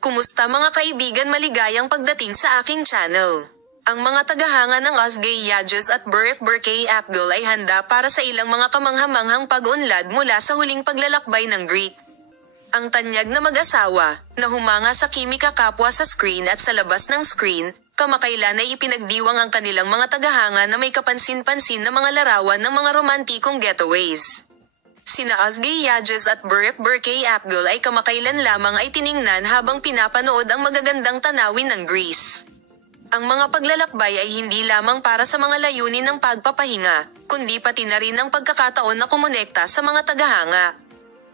Kumusta mga kaibigan, maligayang pagdating sa aking channel. Ang mga tagahanga ng Ozzy Yajez at Burek Burkay Apgul ay handa para sa ilang mga kamanghamanghang pag-unlad mula sa huling paglalakbay ng Greek. Ang tanyag na mag-asawa, na humanga sa kimika kapwa sa screen at sa labas ng screen, kamakailan ay ipinagdiwang ang kanilang mga tagahanga na may kapansin-pansin na mga larawan ng mga romantikong getaways. Sina Ozzy Yajez at Burek Burkay Apgul ay kamakailan lamang ay tiningnan habang pinapanood ang magagandang tanawin ng Greece. Ang mga paglalakbay ay hindi lamang para sa mga layunin ng pagpapahinga, kundi pati na rin ang pagkakataon na kumonekta sa mga tagahanga.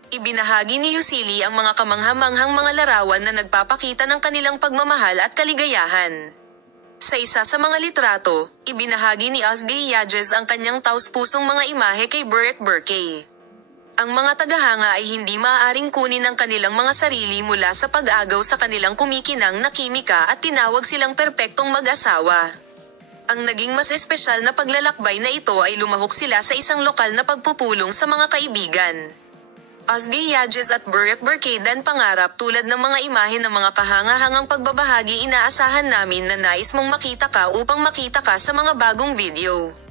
Ibinahagi ni Yusili ang mga kamanghamanghang mga larawan na nagpapakita ng kanilang pagmamahal at kaligayahan. Sa isa sa mga litrato, ibinahagi ni Ozzy Yajez ang kanyang taus-pusong mga imahe kay Burek Burkay. Ang mga tagahanga ay hindi maaaring kunin ang kanilang mga sarili mula sa pag-agaw sa kanilang kumikinang na kimika at tinawag silang perpektong mag-asawa. Ang naging mas espesyal na paglalakbay na ito ay lumahok sila sa isang lokal na pagpupulong sa mga kaibigan. Ozzy Yajez at Burek Burkay dan pangarap tulad ng mga imahe ng mga kahanga-hangang pagbabahagi. Inaasahan namin na nais mong makita ka upang makita ka sa mga bagong video.